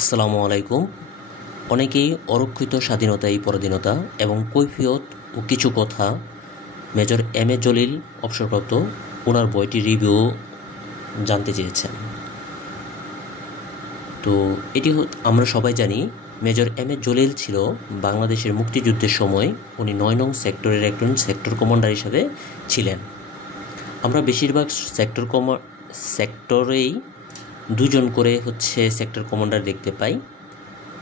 আসসালামু আলাইকুম। অনেকেই অরক্ষিত স্বাধীনতা এই পরাধীনতা এবং কৈফিয়ত ও কিছু কথা মেজর এম এ জলিল অবসরপ্রাপ্ত ওনার বইটি রিভিউ জানতে চেয়েছেন। তো এটি আমরা সবাই জানি মেজর এম এ জলিল ছিল বাংলাদেশের মুক্তিযুদ্ধের সময় উনি ৯ নং সেক্টরের একজন সেক্টর কমান্ডার হিসাবে ছিলেন। আমরা বেশিরভাগ সেক্টরেই দুজন করে সেক্টর কমান্ডার দেখতে পাই।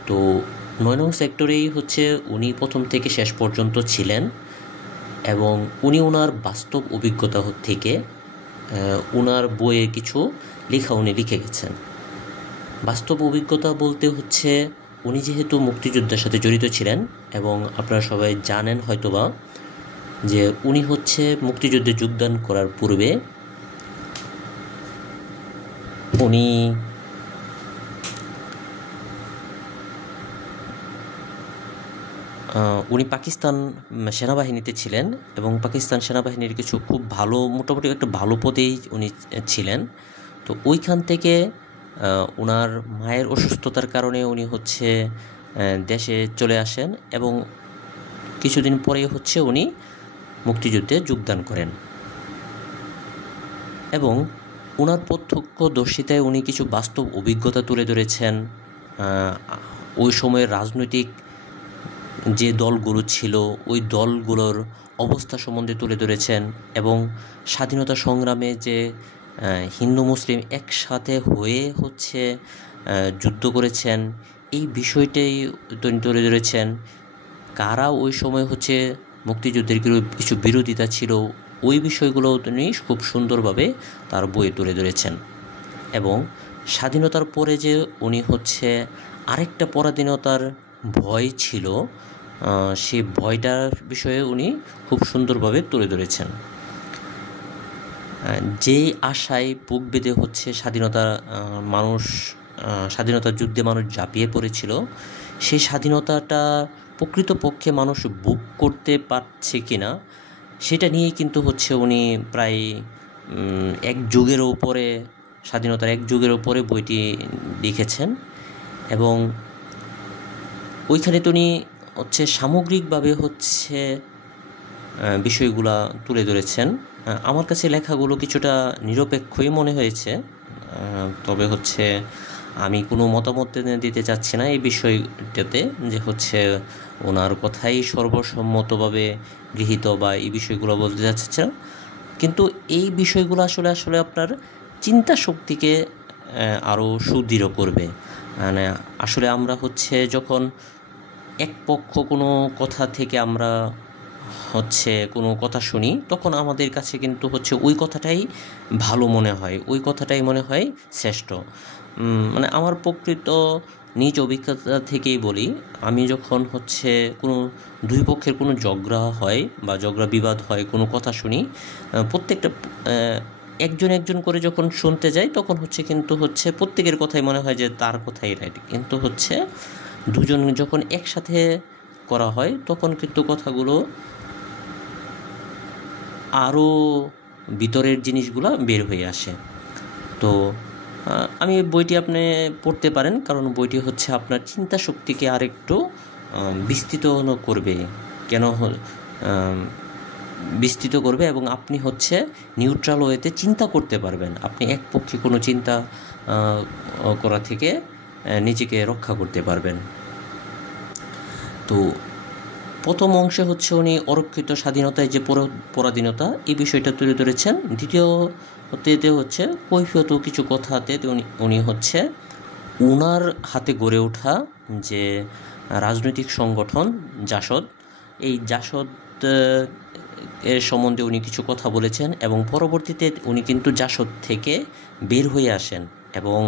তো ৯ নং সেক্টরেই উনি প্রথম থেকে শেষ পর্যন্ত ছিলেন এবং উনি ওনার বাস্তব অভিজ্ঞতা থেকে ওনার বইয়ে কিছু লেখা উনি লিখে গেছেন। বাস্তব অভিজ্ঞতা বলতে উনি যেহেতু মুক্তিযুদ্ধের সাথে জড়িত ছিলেন এবং আপনারা সবাই জানেন হয়তোবা যে উনি মুক্তিযুদ্ধে যোগদান করার পূর্বে উনি পাকিস্তান সেনাবাহিনীতে ছিলেন এবং পাকিস্তান সেনাবাহিনীর কিছু খুব ভালো মোটামুটি একটা ভালো পদেই উনি ছিলেন। তো ওইখান থেকে ওনার মায়ের অসুস্থতার কারণে উনি দেশে চলে আসেন এবং কিছুদিন পরেই উনি মুক্তিযুদ্ধে যোগদান করেন এবং ওনার প্রত্যক্ষদর্শিতায় উনি কিছু বাস্তব অভিজ্ঞতা তুলে ধরেছেন। ওই সময়ের রাজনৈতিক যে দলগুলো ছিল ওই দলগুলোর অবস্থা সম্বন্ধে তুলে ধরেছেন এবং স্বাধীনতা সংগ্রামে যে হিন্দু মুসলিম একসাথে হয়ে যুদ্ধ করেছেন এই বিষয়টাই তুলে ধরেছেন। কারা ওই সময় মুক্তিযুদ্ধের কিছু বিরোধিতা ছিল ওই বিষয়গুলো তিনি খুব সুন্দরভাবে তার বইয়ে তুলে ধরেছেন এবং স্বাধীনতার পরে যে উনি আরেকটা পরাধীনতার ভয় ছিল সেই ভয়টার বিষয়ে উনি খুব সুন্দরভাবে তুলে ধরেছেন। যেই আশায় বুক বেঁধে স্বাধীনতার যুদ্ধে মানুষ ঝাঁপিয়ে পড়েছিল সেই স্বাধীনতাটা প্রকৃতপক্ষে মানুষ বুক করতে পারছে কিনা সেটা নিয়েই কিন্তু উনি প্রায় স্বাধীনতার এক যুগের ওপরে বইটি লিখেছেন এবং ওইখানে উনি সামগ্রিকভাবে বিষয়গুলা তুলে ধরেছেন। আমার কাছে লেখাগুলো কিছুটা নিরপেক্ষই মনে হয়েছে, তবে আমি কোনো মতামত দিতে চাচ্ছি না এই বিষয়টাতে যে ওনার কথাই সর্বসম্মতভাবে গৃহীত বা এই বিষয়গুলো বলতে চাচ্ছে না, কিন্তু এই বিষয়গুলো আসলে আপনার চিন্তা শক্তিকে আরও সুদৃঢ় করবে। মানে আসলে আমরা যখন এক পক্ষ কোনো কথা থেকে আমরা কোনো কথা শুনি তখন আমাদের কাছে কিন্তু ওই কথাটাই ভালো মনে হয়, ওই কথাটাই মনে হয় শ্রেষ্ঠ। মানে আমার প্রকৃত নিজ অভিজ্ঞতা থেকেই বলি, আমি যখন কোনো দুই পক্ষের কোনো ঝগড়া হয় বা ঝগড়া বিবাদ হয়, কোনো কথা শুনি, প্রত্যেকটা একজন করে যখন শুনতে যাই তখন কিন্তু প্রত্যেকের কথাই মনে হয় যে তার কথাই রাইট, কিন্তু দুজন যখন একসাথে করা হয় তখন কিন্তু কথাগুলো আরও ভিতরের জিনিসগুলো বের হয়ে আসে। তো আমি বইটি আপনি পড়তে পারেন, কারণ বইটি আপনার চিন্তা শক্তিকে আরেকটু বিস্তৃত করবে বিস্তৃত করবে এবং আপনি নিউট্রাল ওয়েতে চিন্তা করতে পারবেন। আপনি এক পক্ষে কোনো চিন্তা করা থেকে নিজেকে রক্ষা করতে পারবেন। তো প্রথম অংশে উনি অরক্ষিত স্বাধীনতায় যে পরাধীনতা এই বিষয়টা তুলে ধরেছেন। দ্বিতীয়তে কৈফিয়ত কিছু কথাতে উনি উনার হাতে গড়ে ওঠা যে রাজনৈতিক সংগঠন জাসদ, এই জাসদ এর সম্বন্ধে উনি কিছু কথা বলেছেন এবং পরবর্তীতে উনি কিন্তু জাসদ থেকে বের হয়ে আসেন এবং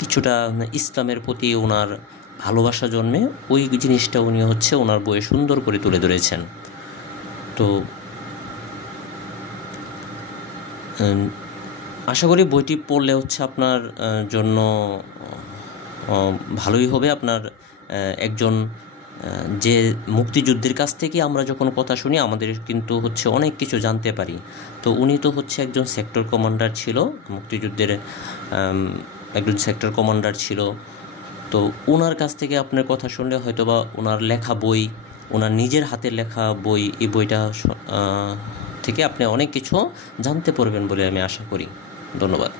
কিছুটা ইসলামের প্রতি ওনার ভালোবাসা জন্মে ওই জিনিসটা উনি ওনার বইয়ে সুন্দর করে তুলে ধরেছেন। তো আশা করি বইটি পড়লে আপনার জন্য ভালোই হবে। আপনার একজন যে মুক্তিযুদ্ধের কাছ থেকে আমরা যখন কথা শুনি আমাদের কিন্তু অনেক কিছু জানতে পারি। তো উনি তো একজন সেক্টর কমান্ডার ছিল, মুক্তিযুদ্ধের একজন সেক্টর কমান্ডার ছিল। তো ওনার কাছ থেকে আপনার কথা শুনলে হয়তো বা ওনার লেখা বই, ওনার নিজের হাতের লেখা বই, এই বইটা থেকে আপনি অনেক কিছু জানতে পারবেন বলে আমি আশা করি। ধন্যবাদ।